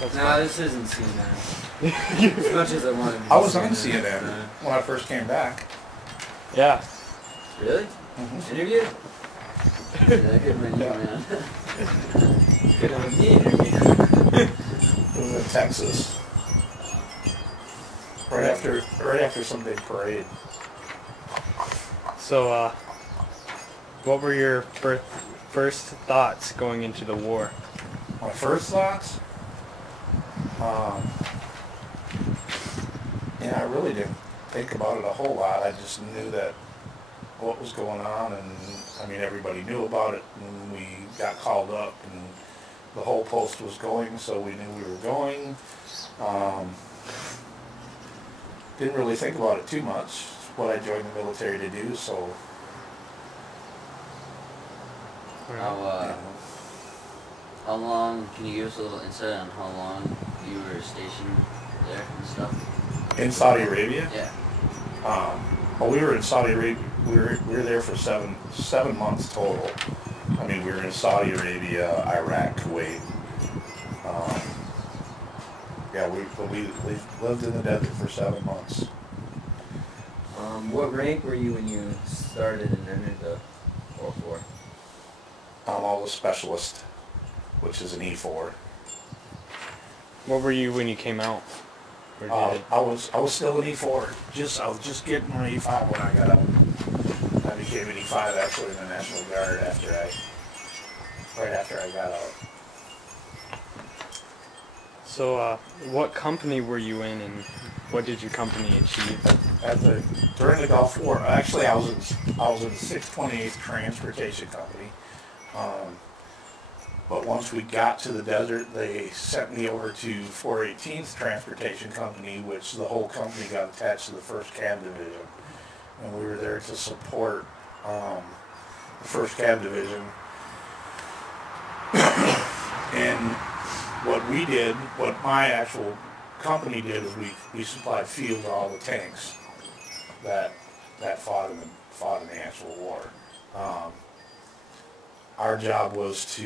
No, this isn't CNN. As much as I wanted to be I was on CNN. CNN when I first came back. Yeah. Really? Mm-hmm. Interview? Yeah, good on you, Yeah. man. Good on me, interview. It was in Texas. Right after some big parade. So, what were your first thoughts going into the war? My first thoughts? I really didn't think about it a whole lot. I just knew that what was going on, and I mean, everybody knew about it, and we got called up, and the whole post was going, so we knew we were going. Didn't really think about it too much. It's what I joined the military to do, so. How long, can you give us a little insight on how long you were stationed there and stuff? In Saudi Arabia? Yeah. Well, we were in Saudi Arabia. We were there for seven months total. I mean, we were in Saudi Arabia, Iraq, Kuwait. We lived in the desert for 7 months. What rank were you when you started and entered the World War? I was a specialist, which is an E4. What were you when you came out? I was still an E4. I was just getting my E5 when I got out. I became an E5 actually in the National Guard right after I got out. So, what company were you in, and what did your company achieve? During the Gulf War, actually, I was in the 628th Transportation Company. But once we got to the desert, they sent me over to 418th Transportation Company, which the whole company got attached to the 1st Cab Division. And we were there to support the 1st Cab Division. And what my actual company did is we supplied fuel to all the tanks that fought in the actual war. Our job was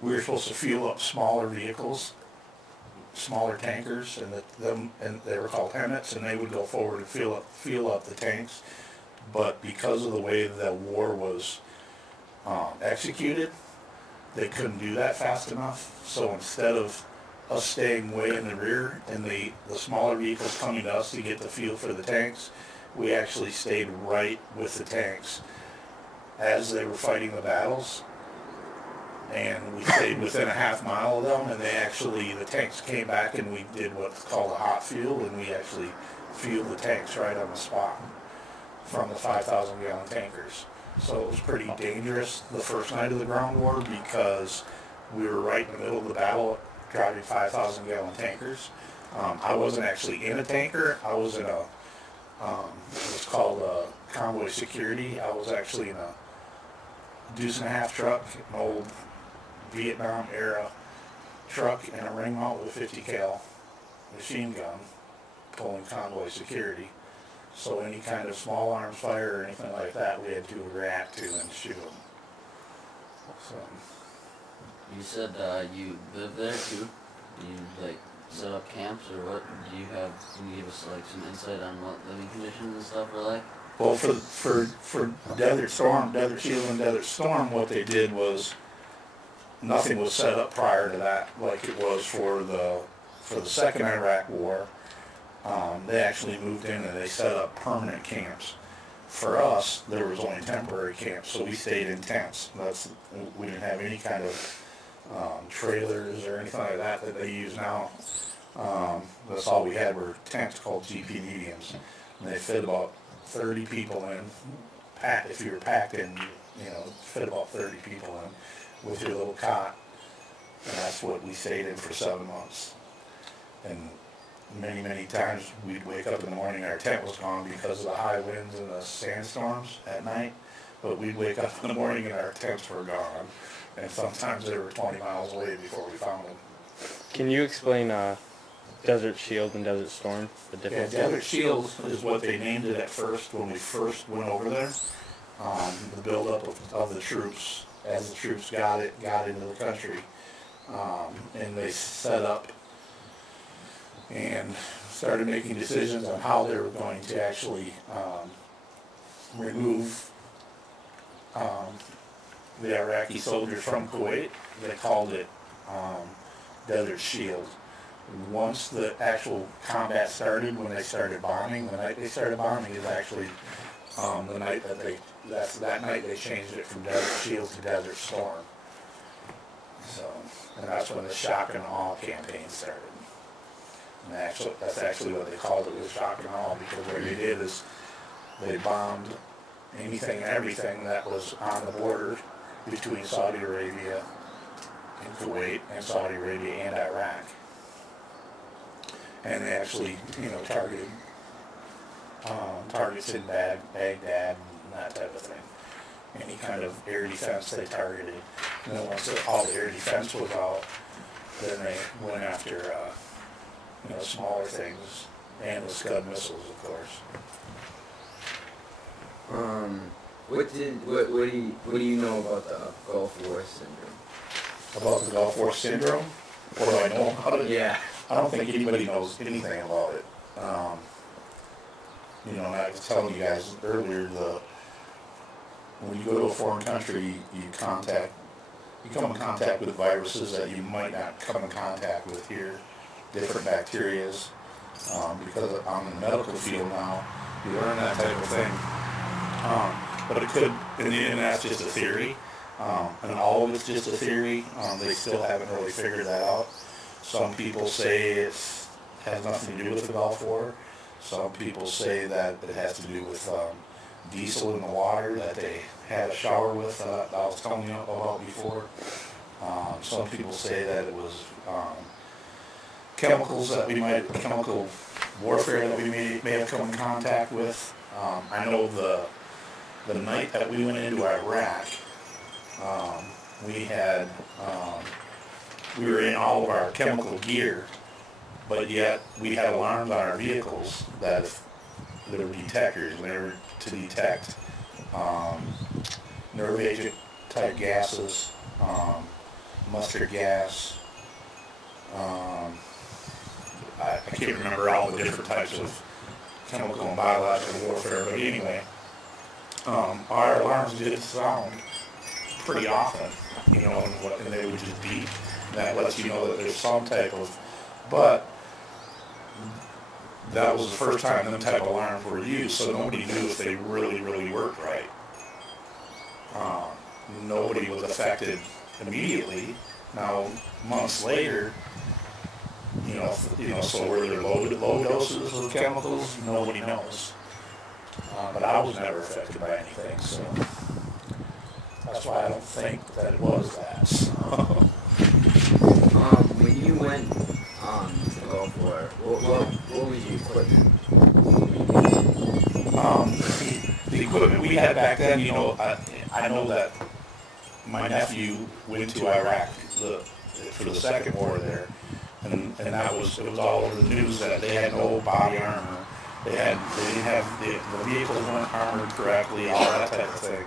we were supposed to fuel up smaller vehicles, smaller tankers, and they were called Hemmets, and they would go forward and fuel up the tanks. But because of the way the war was executed, they couldn't do that fast enough. So instead of us staying way in the rear and the smaller vehicles coming to us to get the fuel for the tanks, we actually stayed right with the tanks as they were fighting the battles. And we stayed within a half mile of them, and the tanks came back, and we did what's called a hot fuel, and we actually fueled the tanks right on the spot from the 5,000-gallon tankers. So it was pretty dangerous the first night of the ground war because we were right in the middle of the battle driving 5,000-gallon tankers. I wasn't actually in a tanker. I was in what's called a convoy security. I was actually in a deuce-and-a-half truck, an old Vietnam-era truck, and a ring mount with a 50 cal machine gun pulling convoy security. So any kind of small arms fire or anything like that, we had to react to and shoot them. So. You said you lived there too? Do you set up camps, or what? Can you give us some insight on what living conditions and stuff were like? Well, for Desert Storm, Desert Shield and Desert Storm, what they did was nothing was set up prior to that like it was for the second Iraq War. They actually moved in and they set up permanent camps. For us, there was only temporary camps, so we stayed in tents. We didn't have any kind of trailers or anything like that they use now. That's all we had were tents called GP mediums, and they fit about 30 people in. If you were packed in, fit about 30 people in with your little cot, and that's what we stayed in for 7 months. And many times we'd wake up in the morning, our tent was gone because of the high winds and the sandstorms at night, but we'd wake up in the morning and our tents were gone, and sometimes they were 20 miles away before we found them. Can you explain Desert Shield and Desert Storm? The difference? Yeah, Desert Shield is what they named it at first when we first went over there. The buildup of the troops as the troops got into the country. and they set up and started making decisions on how they were going to actually remove the Iraqi soldiers from Kuwait. They called it Desert Shield. Once the actual combat started, when they started bombing, the night they started bombing is actually the night that night they changed it from Desert Shield to Desert Storm. So, and that's when the shock and awe campaign started. And that's actually what they called it, was shock and awe, because what they did is they bombed anything and everything that was on the border between Saudi Arabia and Kuwait, and Saudi Arabia and Iraq. And they actually, targeted targets in Baghdad and that type of thing. Any kind of air defense they targeted. And then once all the air defense was out, then they went after, smaller things, and the Scud missiles, of course. What do you know about the Gulf War syndrome? About the Gulf War syndrome? What do I know about it? Yeah. I don't think anybody knows anything about it. And I was telling you guys earlier, when you go to a foreign country, you come in contact with viruses that you might not come in contact with here, different bacterias. Because I'm in the medical field now, you learn that type of thing. But it could, and that's just a theory. And all of it's just a theory. They still haven't really figured that out. Some people say it has nothing to do with the Gulf War. Some people say that it has to do with diesel in the water that they had a shower with, that I was telling you about before. Some people say that it was chemical warfare that we may have come in contact with. I know the night that we went into Iraq, we were in all of our chemical gear, but yet we had alarms on our vehicles that if there were detectors, and they were to detect nerve agent type gases, mustard gas. I can't remember all the different types of chemical and biological warfare, but anyway, our alarms did sound pretty often, and they would just beep. That lets you know that there's some type of, but that was the first time them type of alarms were used, so nobody knew if they really, really worked right. Nobody was affected immediately. Now, months later, so were there low doses of chemicals? Nobody knows. But I was never affected by anything, so that's why I don't think that it was that. So. When you went to the Gulf War, what was your equipment? The equipment we had back then, I know that my nephew went to Iraq for the second war there, and it was all over the news that they had no body armor. They didn't have the vehicles weren't armored correctly, all that type of thing.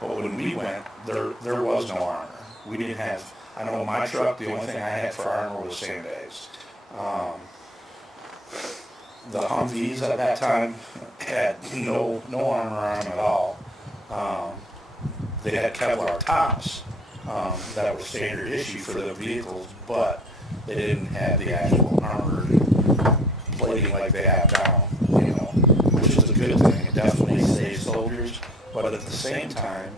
But when we went, there was no armor. We didn't have. I know my truck, the only thing I had for armor was sandbags. The Humvees at that time had no armor on them at all. They had Kevlar tops that were standard issue for the vehicles, but they didn't have the actual armored plating like they have now, which is a good thing. It definitely saves soldiers, but at the same time,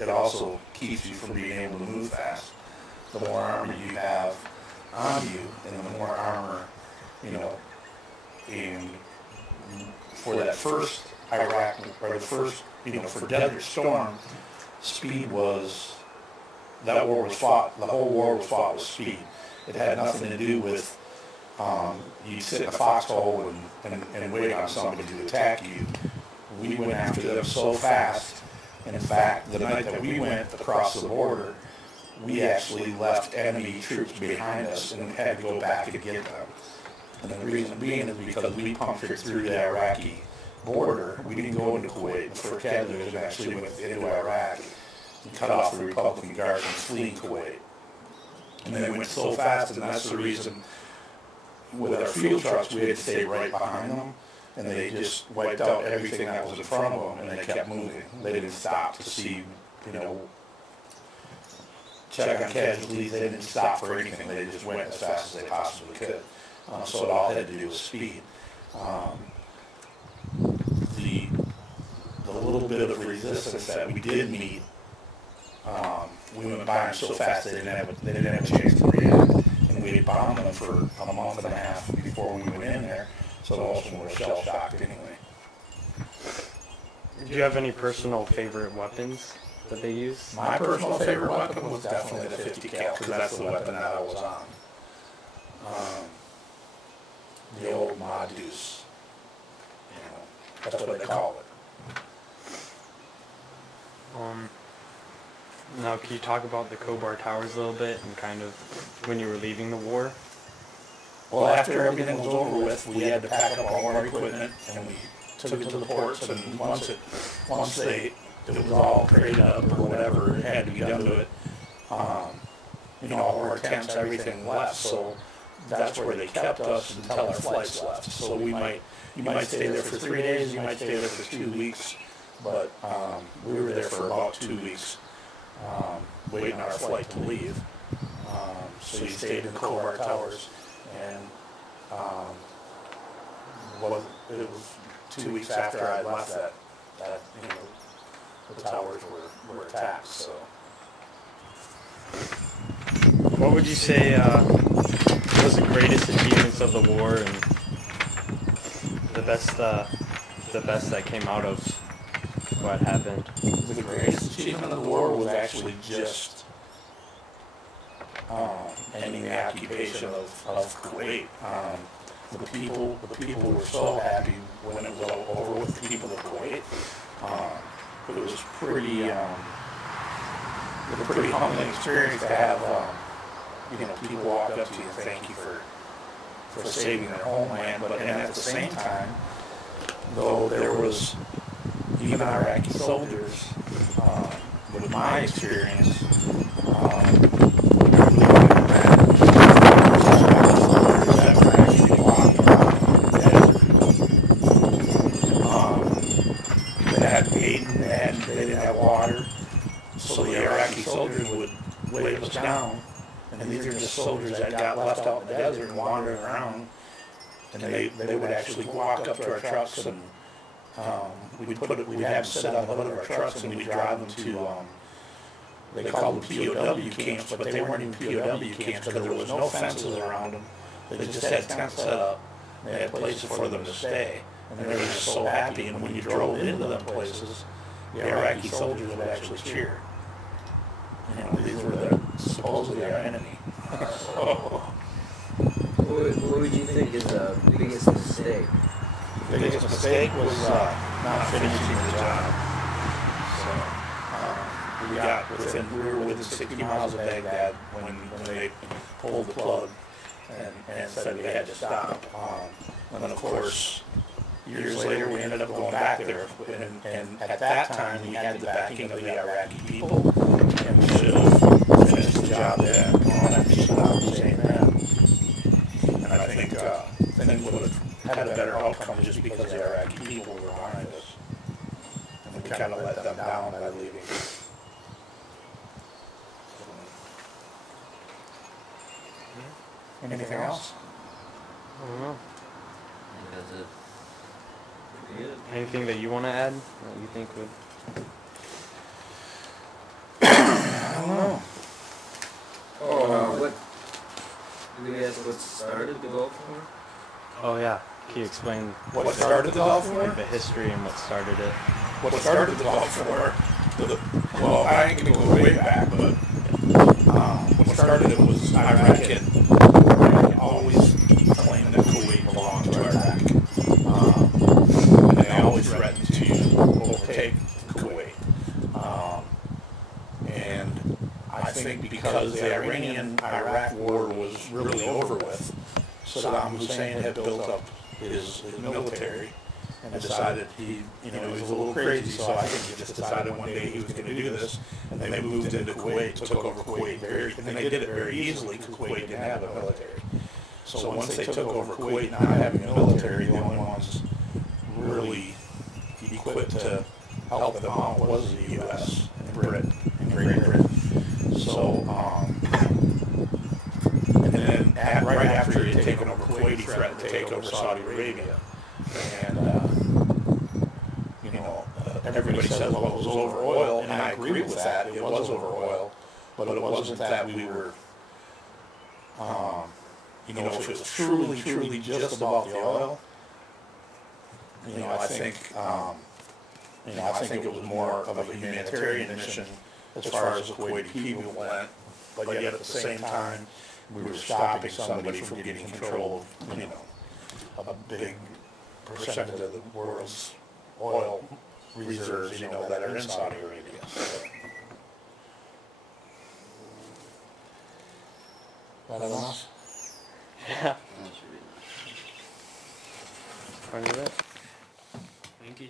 it also keeps you from being able to move fast. The more armor you have on you, and the more armor, and for that first Iraq, or the first, for Desert Storm, speed was, that war was fought, the whole war was fought with speed. It had nothing to do with, you sit in a foxhole and wait on somebody to attack you. We went after them so fast. And in fact, the night that we went across the border, we actually left enemy troops behind us and had to go back and get them. And the reason being is because we punctured through the Iraqi border. We didn't go into Kuwait. The first cavalry division actually went into Iraq and cut off the Republican Guard from fleeing Kuwait. And they went so fast, and that's the reason with our field trucks, we had to stay right behind them, and they just wiped out everything that was in front of them, and they kept moving. They didn't stop to see, you know, check on casualties. They didn't stop for anything. They just went as fast as they possibly could. So it all had to do with speed. The little bit of resistance that we did meet, we went by them so fast they didn't have a chance to react, and we had bombed them for a month and a half before we went in there. So most of them were shell shocked anyway. Do you have any personal favorite weapons that they use? My personal favorite weapon was definitely the 50 cal, because that's the weapon that I was on. The old Ma Deuce. You know, that's what they call it. Now, can you talk about the Kobar Towers a little bit and kind of when you were leaving the war? Well, after everything was over with, we had to pack up all our equipment, and we took it to the ports, and once it was all crated up or whatever had to be done to it, you know, all our tents, everything left, so that's where they kept us until our flights left. So you might stay there for 3 days, you might stay there for 2 weeks, but we were there for about 2 weeks, waiting on our flight to leave. So you stayed in the Kobar Towers, and it was 2 weeks after I left that you know, the towers were attacked. So, what would you say was the greatest achievements of the war and the best that came out of what happened? The greatest achievement of the war was actually just ending the occupation of Kuwait. The people were so happy when it was all over with, the people of Kuwait. It was a pretty humbling experience to have, you know, people walk up to you and thank you for saving their homeland. But and at the same time, though there was even Iraqi soldiers, with my experience, they didn't have water, so the Iraqi soldiers would wave us down, and these are just soldiers that got left out in the desert and wandering around, and they would actually walk up to our trucks, and we'd have them sit on the hood of our trucks, and we'd drive them to, they called them POW camps, but they weren't even POW camps because there was no fences around them. They just had tents set up, they had places for them to stay, and they were just so happy, and when you drove into them places, the Iraqi soldiers would actually cheer. You know, these were supposedly our enemy. What would you think is the biggest mistake? The biggest mistake was not finishing the job. So we were within 60 miles of Baghdad when they pulled the plug and said we had to stop. And of course, years later, we ended up going back there, and at that time, we had the backing of the Iraqi people, and we should have finished the job then. I'll have to stop saying that. And I think things would have had a better outcome just because the Iraqi people were behind us, and we kind of let them down by leaving. Anything else? I don't know. That's it. Anything that you want to add that you think would? I don't know. What? Did we ask what started the Gulf War? Oh yeah. Can you explain What started the Gulf War? like the history and what started it? What started the Gulf War? Well, I ain't gonna go way back, but what started it was Iraq had always claimed that Kuwait belonged to Iraq. And they always threatened to overtake Kuwait. And I think because the Iranian-Iraq war was really over with, Saddam Hussein had built up his military, and decided he was a little crazy, so I think he just decided one day he was going to do this, and they moved into Kuwait, took over Kuwait, and they did it very easily because Kuwait didn't have a military. So once they took over Kuwait, not having a military, the only ones really equipped to help them out was the U.S. and Britain, and Great Britain. So, and then right after he had taken over Kuwait, he threatened to take over Saudi Arabia. And, everybody says, well, it was over oil, and I agree with that, it was over oil, but it wasn't that we were, if it was truly just about the oil, I think it was more of a humanitarian mission as far as the Kuwaiti people went, but yet at the same time, we were stopping somebody from getting control of, a big percentage of the world's oil reserves, that are in Saudi Arabia. That enough? Yeah. That's really nice. Are you that? Thank you.